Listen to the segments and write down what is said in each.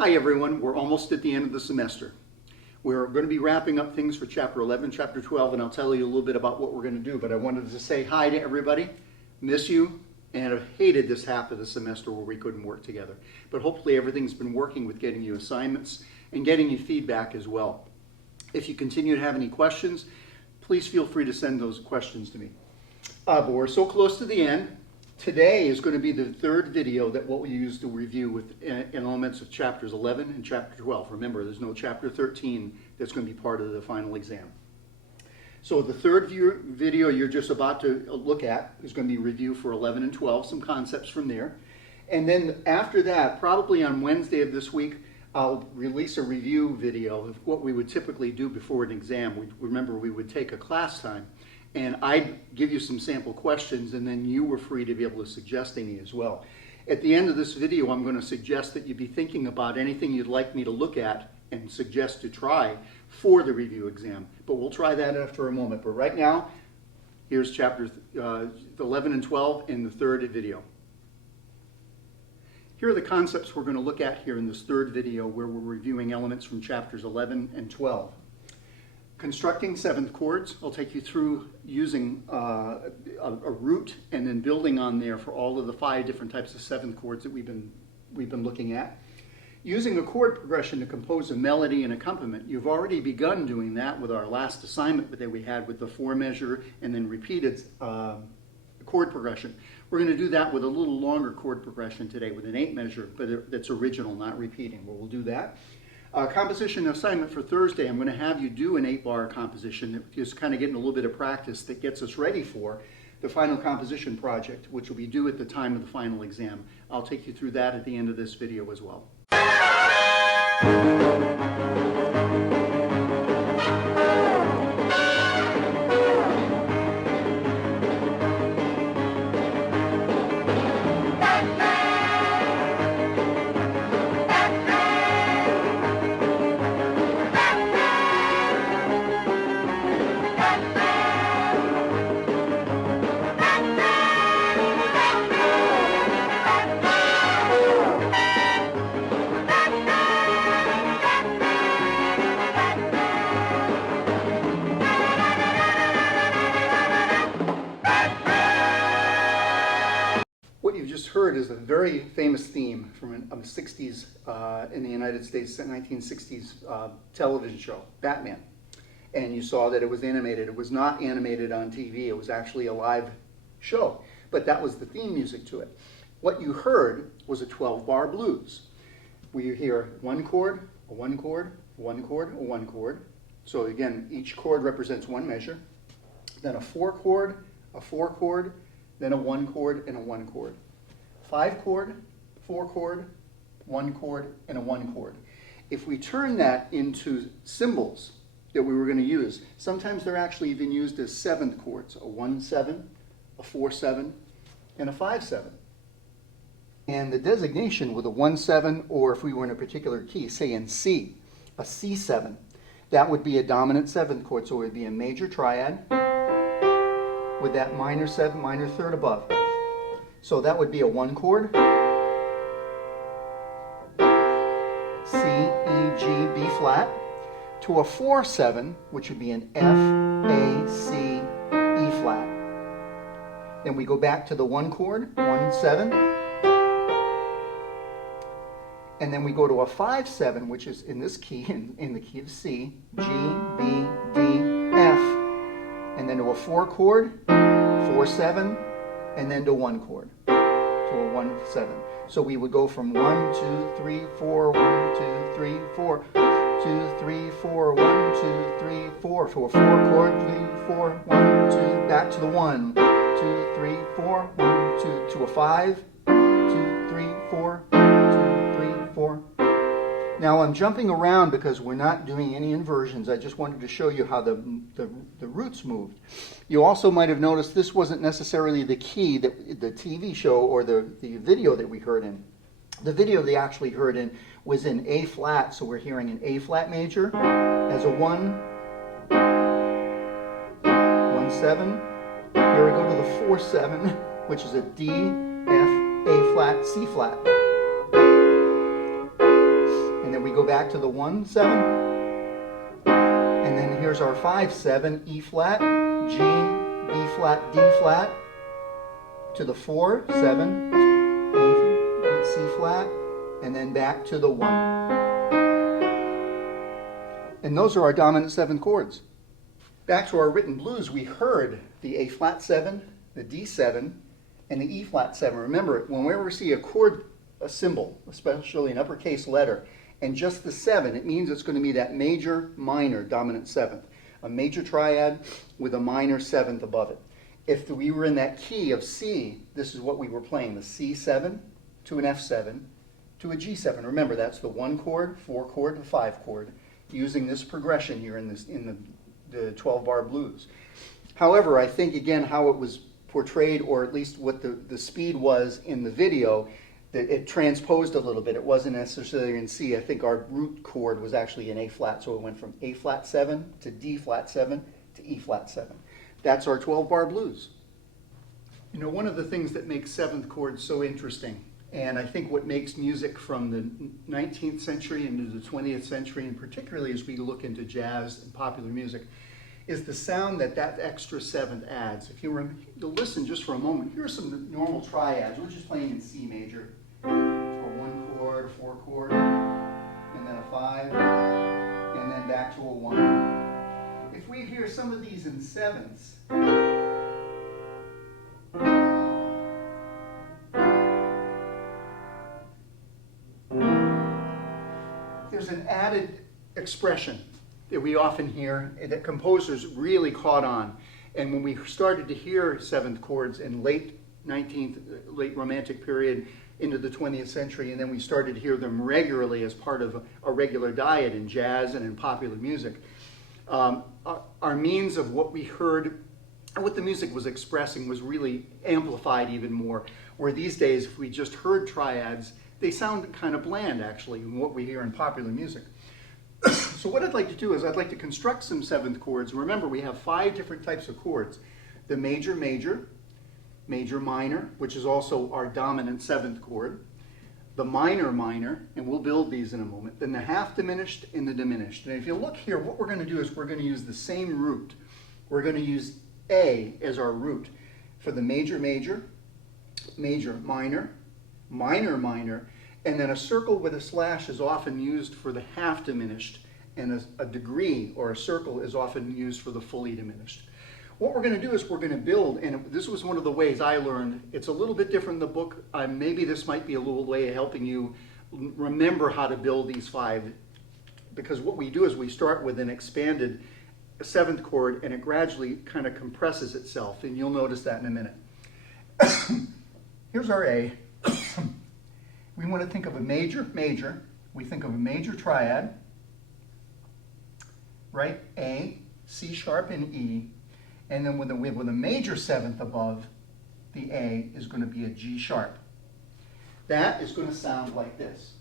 Hi everyone, we're almost at the end of the semester. We're going to be wrapping up things for Chapter 11, Chapter 12, and I'll tell you a little bit about what we're going to do, but I wanted to say hi to everybody, miss you, and I've hated this half of the semester where we couldn't work together. But hopefully everything's been working with getting you assignments and getting you feedback as well. If you continue to have any questions, please feel free to send those questions to me. But we're so close to the end. Today is going to be the third video that we'll use to review with elements of chapters 11 and chapter 12. Remember, there's no chapter 13 that's going to be part of the final exam. So the third video you're just about to look at is going to be review for 11 and 12, some concepts from there. And then after that, probably on Wednesday of this week, I'll release a review video of what we would typically do before an exam. Remember, we would take a class time. And I'd give you some sample questions, and then you were free to be able to suggest any as well. At the end of this video, I'm going to suggest that you be thinking about anything you'd like me to look at and suggest to try for the review exam. But we'll try that after a moment. But right now, here's chapters 11 and 12 in the third video. Here are the concepts we're going to look at here in this third video where we're reviewing elements from chapters 11 and 12. Constructing seventh chords. I'll take you through using a root and then building on there for all of the 5 different types of seventh chords that we've been looking at. Using a chord progression to compose a melody and accompaniment. You've already begun doing that with our last assignment that we had with the 4-measure and then repeated chord progression. We're going to do that with a little longer chord progression today with an 8-measure, but that's original, not repeating. Well, we'll do that. Composition assignment for Thursday, I'm going to have you do an 8-bar composition that is kind of getting a little bit of practice that gets us ready for the final composition project, which will be due at the time of the final exam. I'll take you through that at the end of this video as well. Heard is a very famous theme from a 60s in the United States, 1960s television show, Batman. And you saw that it was animated. It was not animated on TV. It was actually a live show. But that was the theme music to it. What you heard was a 12-bar blues, where you hear one chord, a 1 chord, 1 chord, a 1 chord. So again, each chord represents 1 measure. Then a 4 chord, a 4 chord, then a 1 chord, and a 1 chord. 5 chord, 4 chord, 1 chord, and a 1 chord. If we turn that into symbols that we were going to use, sometimes they're actually even used as 7th chords, a 1-7, a 4-7, and a 5-7. And the designation with a 1-7, or if we were in a particular key, say in C, a C7, that would be a dominant 7th chord, so it would be a major triad with that minor 7, minor 3rd above. So that would be a 1 chord, C, E, G, B flat, to a 4-7, which would be an F, A, C, E flat. Then we go back to the 1 chord, 1-7, and then we go to a 5-7, which is in this key, in the key of C, G, B, D, F, and then to a 4 chord, 4-7, and then to 1 chord, to a 1-7. So we would go from 1, 2, 3, 4, 1, 2, 3, 4, 2, 3, 4, 1, 2, 3, 4, to a 4 chord, 3, 4, 1, 2, back to the 1, 2, 3, 4, 1, 2, to a 5, 2, 3, 4, 2, 3, 4. Now I'm jumping around because we're not doing any inversions. I just wanted to show you how the roots moved. You also might have noticed this wasn't necessarily the key that the TV show or the video that we heard in. The video they actually heard in was in A flat, so we're hearing an A flat major as a 1, 1-7. Here we go to the 4-7, which is a D, F, A flat, C flat. go back to the 1, 7, and then here's our 5, 7, E flat, G, B flat, D flat, to the 4, 7, A, C flat, and then back to the 1. And those are our dominant 7 chords. Back to our written blues, we heard the A flat 7, the D 7, and the E flat 7. Remember, whenever we see a chord, a symbol, especially an uppercase letter, and just the 7, it means it's going to be that major minor dominant 7th. A major triad with a minor 7th above it. If we were in that key of C, this is what we were playing, the C7 to an F7 to a G7. Remember, that's the 1 chord, 4 chord, and 5 chord, using this progression here in the 12-bar blues. However, I think, again, how it was portrayed, or at least what the speed was in the video, that it transposed a little bit. It wasn't necessarily in C. I think our root chord was actually in A flat, so it went from A flat 7 to D flat 7 to E flat 7. That's our 12-bar blues. You know, one of the things that makes 7th chords so interesting, and I think what makes music from the 19th century into the 20th century, and particularly as we look into jazz and popular music, is the sound that extra 7th adds. If you were to listen just for a moment, here are some normal triads. We're just playing in C major, or 1 chord, a 4 chord, and then a 5, and then back to a 1. If we hear some of these in 7ths, there's an added expression that we often hear that composers really caught on. And when we started to hear 7th chords in late Romantic period into the 20th century, and then we started to hear them regularly as part of a regular diet in jazz and in popular music, our means of what we heard and what the music was expressing was really amplified even more. Where these days, if we just heard triads, they sound kind of bland, actually, in what we hear in popular music. So what I'd like to do is I'd like to construct some 7th chords. Remember, we have 5 different types of chords. The major, major, major, minor, which is also our dominant 7th chord. The minor, minor, and we'll build these in a moment. Then the half diminished and the diminished. And if you look here, what we're going to do is we're going to use the same root. We're going to use A as our root for the major, major, major, minor, minor, minor, and then a circle with a slash is often used for the half diminished, and a degree or a circle is often used for the fully diminished. What we're going to do is we're going to build, and this was one of the ways I learned. It's a little bit different in the book. Maybe this might be a little way of helping you remember how to build these 5, because what we do is we start with an expanded 7th chord, and it gradually kind of compresses itself, and you'll notice that in a minute. Here's our A. We want to think of a major, major. We think of a major triad, right? A, C sharp, and E. And then with a major 7th above, the A is going to be a G sharp. That is going to sound like this.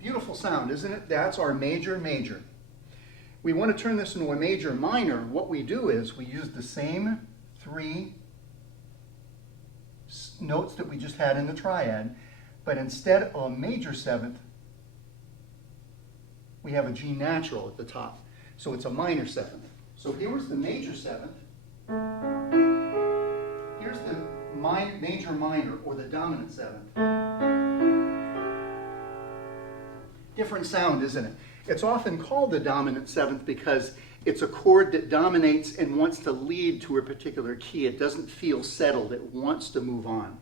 Beautiful sound, isn't it? That's our major, major. We want to turn this into a major, minor. What we do is we use the same 3 notes that we just had in the triad, but instead of a major 7th, we have a G natural at the top. So it's a minor 7th. So here's the major 7th. Here's the major minor, or the dominant 7th. Different sound, isn't it? It's often called the dominant 7th because it's a chord that dominates and wants to lead to a particular key. It doesn't feel settled. It wants to move on.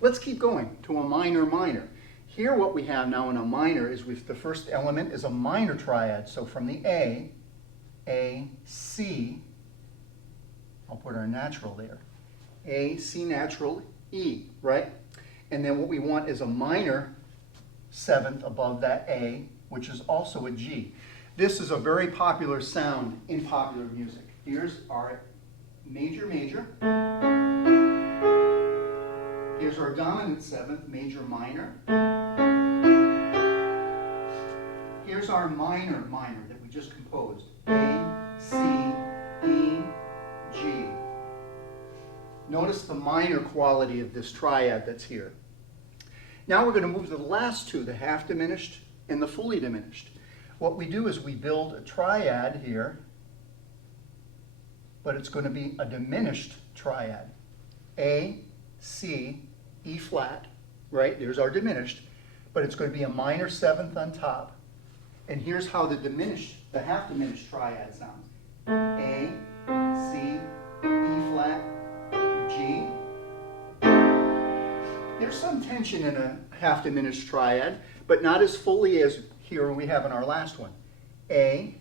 Let's keep going to a minor, minor. Here what we have now in a minor is the first element is a minor triad. So from the A, C, I'll put our natural there. A, C natural, E, right? And then what we want is a minor 7th above that A, which is also a G. This is a very popular sound in popular music. Here's our major, major. Here's our dominant 7th, major, minor. Here's our minor, minor that we just composed. A, C, E, G. Notice the minor quality of this triad that's here. Now we're going to move to the last two, the half diminished and the fully diminished. What we do is we build a triad here, but it's going to be a diminished triad. A, C, E flat, right? There's our diminished, but it's going to be a minor seventh on top. And here's how the half diminished triad sounds. A, C, E flat, G. There's some tension in a half diminished triad, but not as fully as here we have in our last one. A,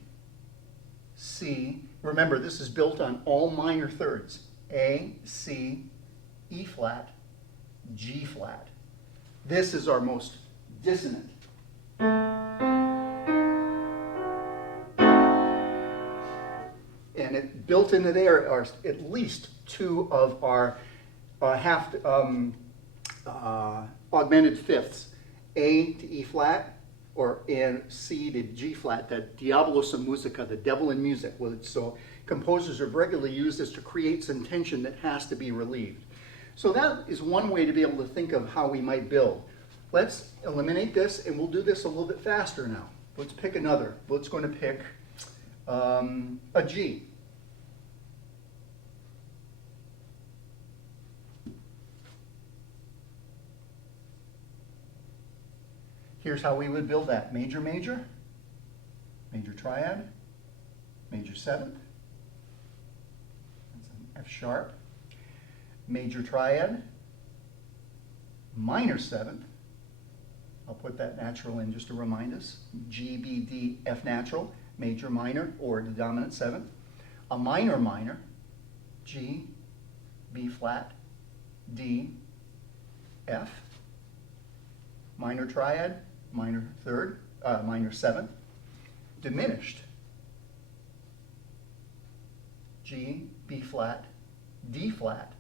C, remember this is built on all minor thirds. A, C, E flat, G flat. This is our most dissonant. And built into there are at least two of our augmented fifths. A to E flat, and C to G flat, that Diabolos in Musica, the devil in music. So composers have regularly used this to create some tension that has to be relieved. So that is one way to be able to think of how we might build. Let's eliminate this, and we'll do this a little bit faster now. Let's pick another. Let's going to pick a G. Here's how we would build that. Major, major, major triad, major seventh, that's an F sharp, major triad, minor seventh, I'll put that natural in just to remind us, G, B, D, F natural, major, minor, or the dominant seventh, a minor, minor, G, B flat, D, F, minor triad, minor third, minor seventh, diminished, G, B flat, D flat,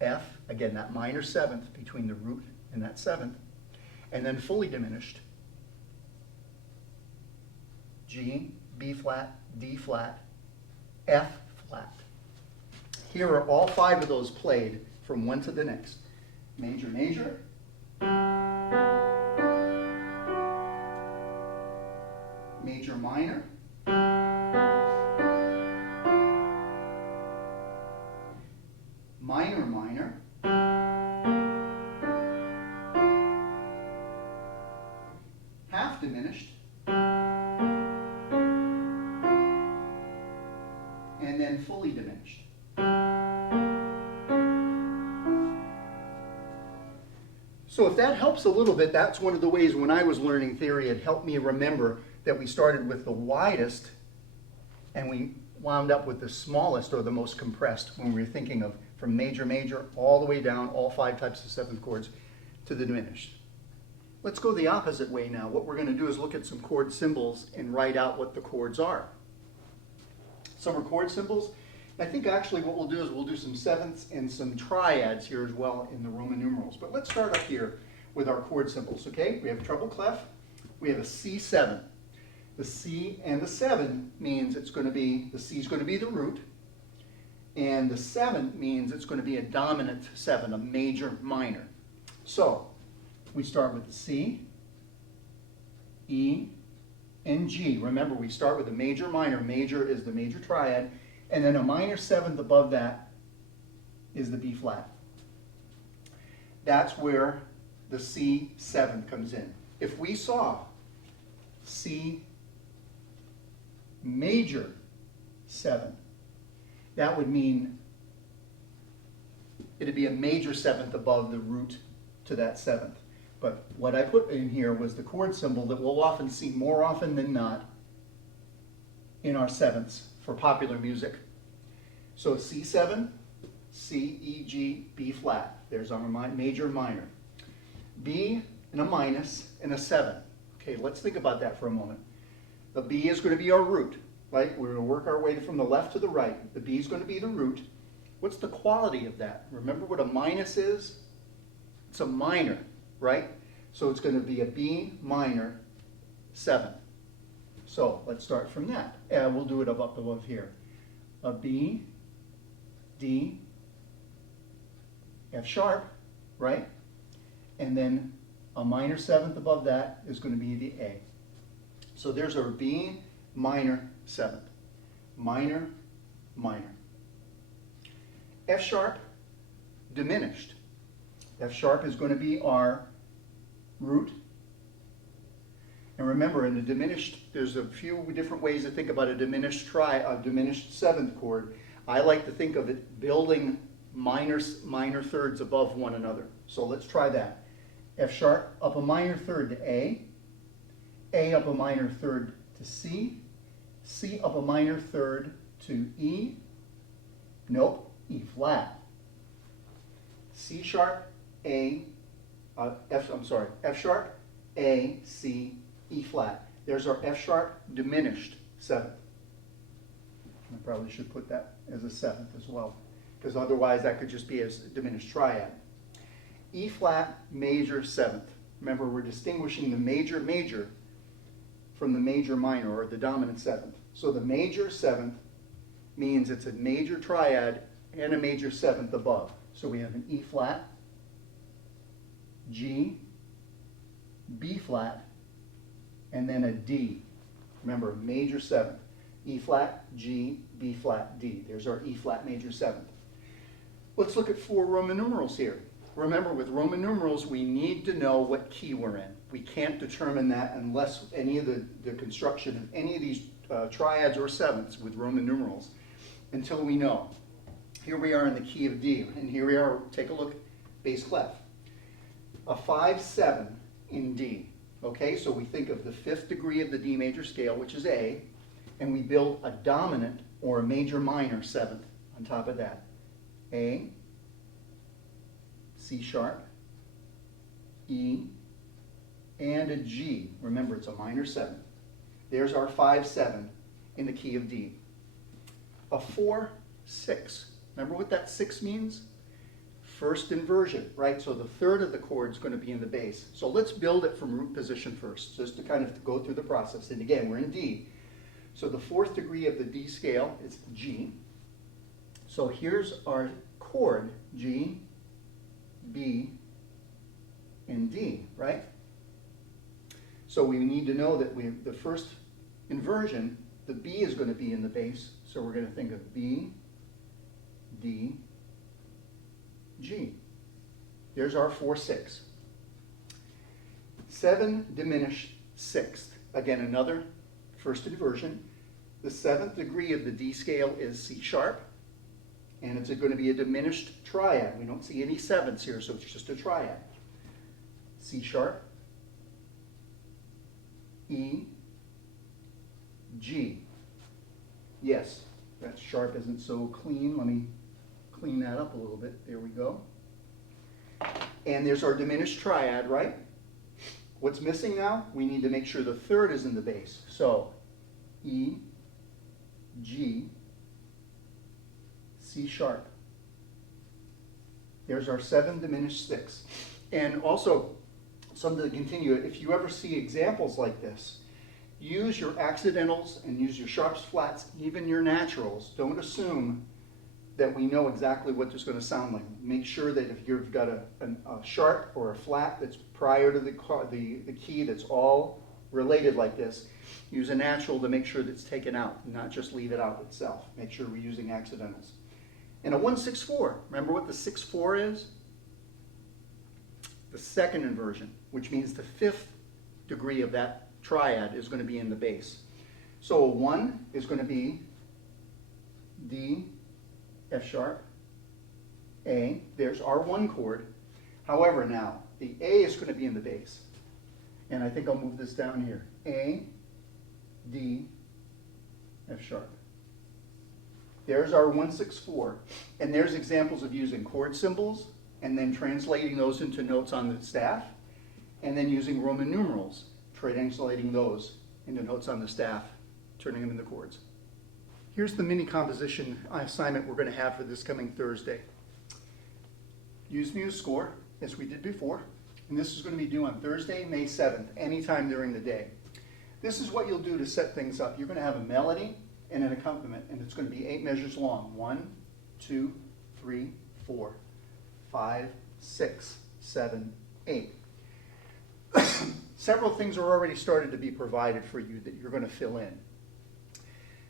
F, again that minor seventh between the root and that seventh, and then fully diminished, G, B flat, D flat, F flat. Here are all five of those played from one to the next. Major, major, major, minor, minor, minor, half diminished, and then fully diminished. So if that helps a little bit, that's one of the ways when I was learning theory, it helped me remember that we started with the widest and we wound up with the smallest or the most compressed when we were thinking of from major, major, all the way down, all five types of seventh chords to the diminished. Let's go the opposite way now. What we're going to do is look at some chord symbols and write out what the chords are. Some are chord symbols. I think actually what we'll do is we'll do some sevenths and some triads here as well in the Roman numerals. But let's start up here with our chord symbols, okay? We have treble clef. We have a C7. The C and the 7 means it's going to be, the C is going to be the root, and the 7 means it's going to be a dominant 7, a major minor. So we start with the C, E, and G. Remember, we start with a major minor. Major is the major triad, and then a minor seventh above that is the B flat. That's where the C7 comes in. If we saw C major 7, that would mean it'd be a major seventh above the root to that seventh. But what I put in here was the chord symbol that we'll often see more often than not in our sevenths for popular music. So C7, C, E, G, B flat. There's our major minor. B and a minus and a 7. Okay, let's think about that for a moment. The B is going to be our root, right? We're going to work our way from the left to the right. The B is going to be the root. What's the quality of that? Remember what a minus is? It's a minor, right? So it's going to be a B minor 7. So let's start from that. And we'll do it up above here. A B, D, F sharp, right? and then a minor seventh above that is going to be the A. So there's our B minor seventh. Minor, minor. F sharp, diminished. F sharp is going to be our root. And remember, in the diminished, there's a few different ways to think about a diminished seventh chord. I like to think of it building minor thirds above one another. So let's try that. F sharp up a minor third to A up a minor third to C up a minor third to E, nope, E flat. C sharp, F sharp, A, C, E flat. There's our F sharp diminished seventh. I probably should put that as a seventh as well, because otherwise that could just be a diminished triad. E flat major seventh. Remember, we're distinguishing the major major from the major minor, or the dominant seventh. So the major seventh means it's a major triad and a major seventh above. So we have an E flat, G, B flat, and then a D. Remember, major seventh. E flat, G, B flat, D. There's our E flat major seventh. Let's look at 4 Roman numerals here. Remember, with Roman numerals, we need to know what key we're in. We can't determine that unless any of the construction of any of these triads or sevenths with Roman numerals until we know. Here we are in the key of D, and here we are, take a look, bass clef. A 5-7 in D. Okay, so we think of the 5th degree of the D major scale, which is A, and we build a dominant or a major minor seventh on top of that. A, C sharp, E, and a G. Remember, it's a minor seventh. There's our 5-7 in the key of D. A 4-6. Remember what that 6 means? First inversion, right? So the third of the chord is going to be in the bass. So let's build it from root position first, just to kind of go through the process. And again, we're in D. So the 4th degree of the D scale is G. So here's our chord, G, B, and D, right? So we need to know that the first inversion, the B is going to be in the bass. So we're going to think of B, D, G. There's our 4-6. 7 diminished sixth. Again, another first inversion. The 7th degree of the D scale is C sharp, and it's going to be a diminished triad. We don't see any sevenths here, so it's just a triad. C sharp, E, G. Yes, that sharp isn't so clean. Let me clean that up a little bit. There we go. And there's our diminished triad, right? What's missing now? We need to make sure the third is in the bass. So E, G, C sharp. There's our 7 diminished sixths. And also, something to continue, if you ever see examples like this, use your accidentals and use your sharps, flats, even your naturals. Don't assume that we know exactly what it's going to sound like. Make sure that if you've got a sharp or a flat that's prior to the key that's all related like this, use a natural to make sure that it's taken out, not just leave it out itself. Make sure we're using accidentals. And a 1-6-4, remember what the 6-4 is? The second inversion, which means the 5th degree of that triad is going to be in the bass. So a 1 is going to be D, F sharp, A. There's our 1 chord. However, now, the A is going to be in the bass. And I think I'll move this down here. A, D, F sharp. There's our 1-6-4. And there's examples of using chord symbols and then translating those into notes on the staff, and then using Roman numerals, translating those into notes on the staff, turning them into chords. Here's the mini composition assignment we're going to have for this coming Thursday. Use MuseScore, as we did before, and this is going to be due on Thursday, May 7th, anytime during the day. This is what you'll do to set things up. You're going to have a melody and an accompaniment, and it's going to be 8 measures long. 1, 2, 3, 4, 5, 6, 7, 8. Several things are already started to be provided for you that you're going to fill in.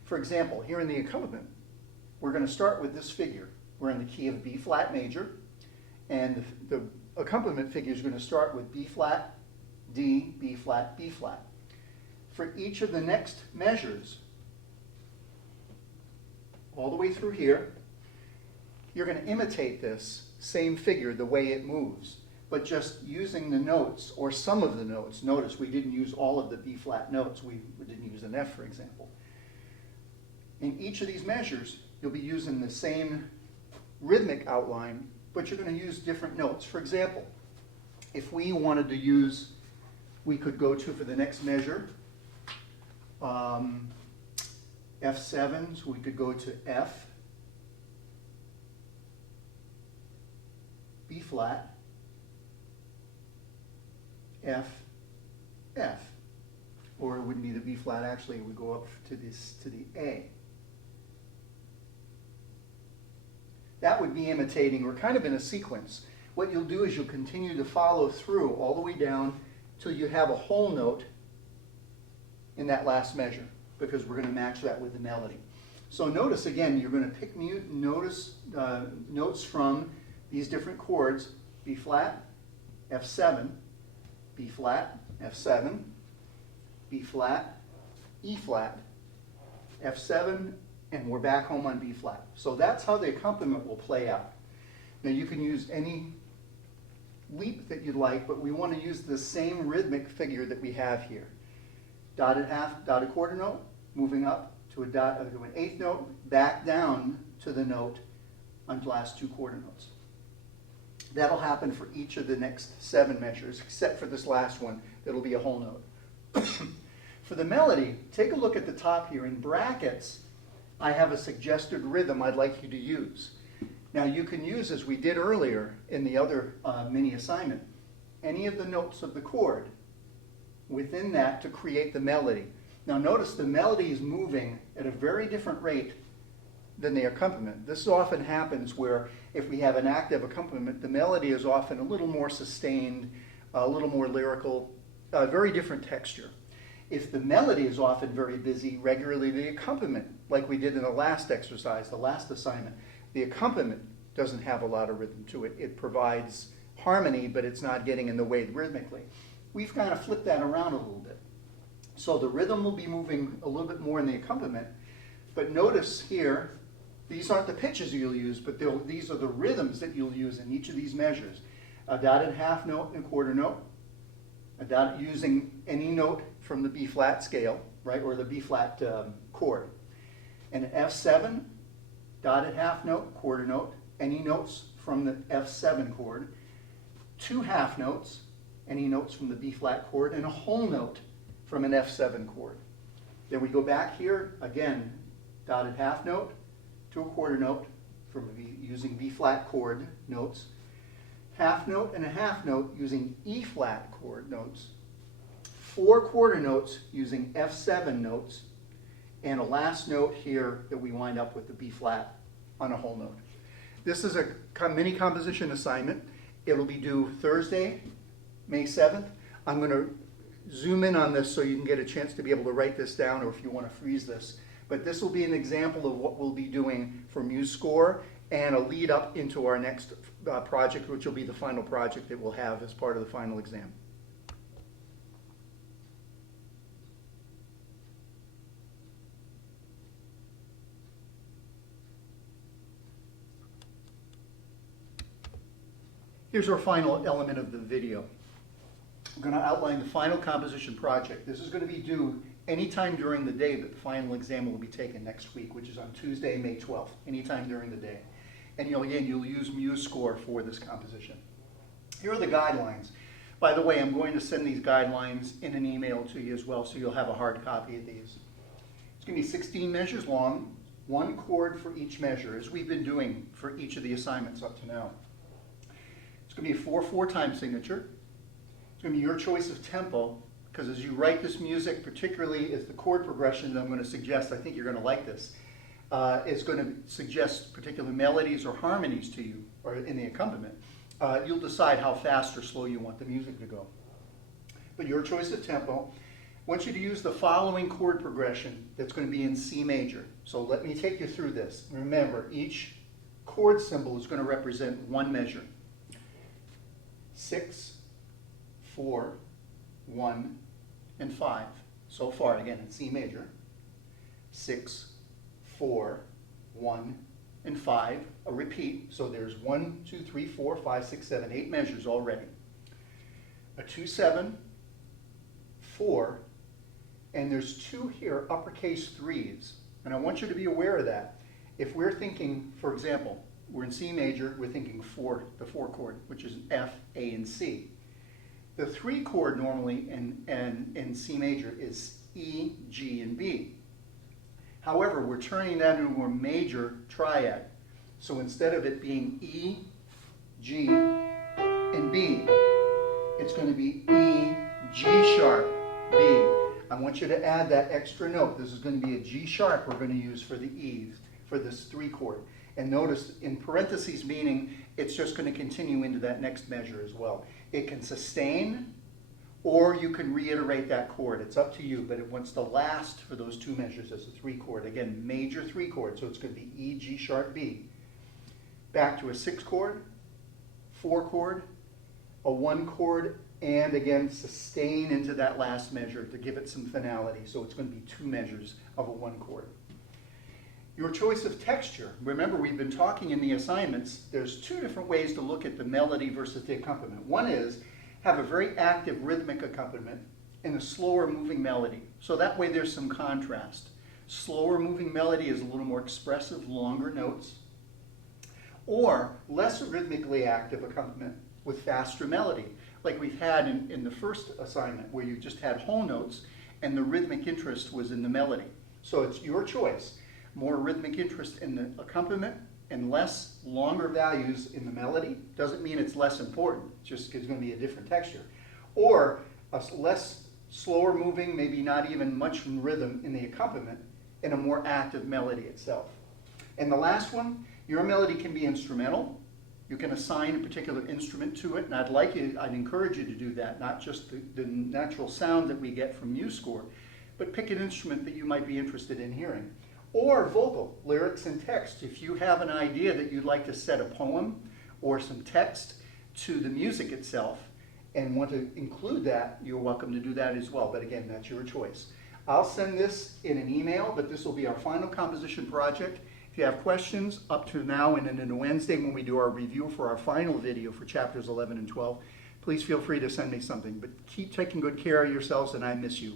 For example, here in the accompaniment, we're going to start with this figure. We're in the key of B flat major, and the accompaniment figure is going to start with B flat, D, B flat, B flat. For each of the next measures, all the way through here, you're going to imitate this same figure the way it moves, but just using the notes or some of the notes. Notice we didn't use all of the B flat notes. We didn't use an F, for example. In each of these measures, you'll be using the same rhythmic outline, but you're going to use different notes. For example, if we wanted to use, we could go to, for the next measure, F7, so we could go to F, B flat, F, F. Or it wouldn't be the B flat, actually, it would go up to the A. That would be imitating, or kind of in a sequence. What you'll do is you'll continue to follow through all the way down till you have a whole note in that last measure, because we're going to match that with the melody. So notice again, you're going to pick notes from these different chords: B flat, F7, B flat, F7, B flat, E flat, F7, and we're back home on B flat. So that's how the accompaniment will play out. Now you can use any leap that you'd like, but we want to use the same rhythmic figure that we have here. Dotted half, dotted quarter note, moving up to an eighth note, back down to the note on the last 2 quarter notes. That'll happen for each of the next 7 measures, except for this last one, that'll be a whole note. For the melody, take a look at the top here. In brackets, I have a suggested rhythm I'd like you to use. Now you can use, as we did earlier in the other mini assignment, any of the notes of the chord within that to create the melody. Now notice the melody is moving at a very different rate than the accompaniment. This often happens where if we have an active accompaniment, the melody is often a little more sustained, a little more lyrical, very different texture. If the melody is often very busy, regularly the accompaniment, like we did in the last exercise, the last assignment, the accompaniment doesn't have a lot of rhythm to it. It provides harmony, but it's not getting in the way rhythmically. We've kind of flipped that around a little bit. So the rhythm will be moving a little bit more in the accompaniment, but notice here, these aren't the pitches you'll use, but these are the rhythms that you'll use in each of these measures. A dotted half note and a quarter note, using any note from the B flat scale, right, or the B flat chord. And an F7, dotted half note, quarter note, any notes from the F7 chord. 2 half notes, any notes from the B flat chord, and a whole note from an F7 chord. Then we go back here, again, dotted half note to a quarter note using B flat chord notes. Half note and a half note using E flat chord notes. 4 quarter notes using F7 notes, and a last note here that we wind up with the B flat on a whole note. This is a mini composition assignment. It'll be due Thursday, May 7th. I'm going to zoom in on this so you can get a chance to be able to write this down, or if you want to freeze this. But this will be an example of what we'll be doing for MuseScore and a lead up into our next project, which will be the final project that we'll have as part of the final exam. Here's our final element of the video. I'm going to outline the final composition project. This is going to be due anytime during the day, but the final exam will be taken next week, which is on Tuesday, May 12th, anytime during the day. And again, you'll use MuseScore for this composition. Here are the guidelines. By the way, I'm going to send these guidelines in an email to you as well, so you'll have a hard copy of these. It's going to be 16 measures long, 1 chord for each measure, as we've been doing for each of the assignments up to now. It's going to be a 4/4 time signature. It's going to be your choice of tempo, because as you write this music, particularly as the chord progression that I'm going to suggest, I think you're going to like this, is going to suggest particular melodies or harmonies to you, or in the accompaniment. You'll decide how fast or slow you want the music to go. But your choice of tempo. I want you to use the following chord progression that's going to be in C major. So let me take you through this. Remember, each chord symbol is going to represent one measure. 6, 4, 1, and 5. So far, again, in C major. 6, 4, 1, and 5. A repeat. So there's 1, 2, 3, 4, 5, 6, 7, 8 measures already. A 2, 7, 4, and there's 2 here, uppercase 3s. And I want you to be aware of that. If we're thinking, for example, we're in C major, we're thinking 4, the 4 chord, which is F, A, and C. The 3 chord normally in C major is E, G, and B. However, we're turning that into a major triad. So instead of it being E, G, and B, it's going to be E, G sharp, B. I want you to add that extra note. This is going to be a G sharp we're going to use for the E's, for this 3 chord. And notice in parentheses, meaning it's just going to continue into that next measure as well. It can sustain, or you can reiterate that chord. It's up to you, but it wants to last for those 2 measures as a 3 chord. Again, major 3 chord, so it's going to be E, G sharp, B. Back to a 6 chord, 4 chord, a 1 chord, and again, sustain into that last measure to give it some finality. So it's going to be 2 measures of a 1 chord. Your choice of texture. Remember, we've been talking in the assignments, there's 2 different ways to look at the melody versus the accompaniment. One is have a very active rhythmic accompaniment and a slower moving melody. So that way there's some contrast. Slower moving melody is a little more expressive, longer notes. Or less rhythmically active accompaniment with faster melody, like we've had in the first assignment where you just had whole notes and the rhythmic interest was in the melody. So it's your choice. More rhythmic interest in the accompaniment and less longer values in the melody. Doesn't mean it's less important, just it's going to be a different texture. Or a less slower moving, maybe not even much rhythm in the accompaniment, and a more active melody itself. And the last one, your melody can be instrumental. You can assign a particular instrument to it, and I'd encourage you to do that, not just the natural sound that we get from MuseScore, but pick an instrument that you might be interested in hearing. Or vocal, lyrics and text. If you have an idea that you'd like to set a poem or some text to the music itself and want to include that, you're welcome to do that as well. But again, that's your choice. I'll send this in an email, but this will be our final composition project. If you have questions up to now and then Wednesday when we do our review for our final video for chapters 11 and 12, please feel free to send me something. But keep taking good care of yourselves, and I miss you.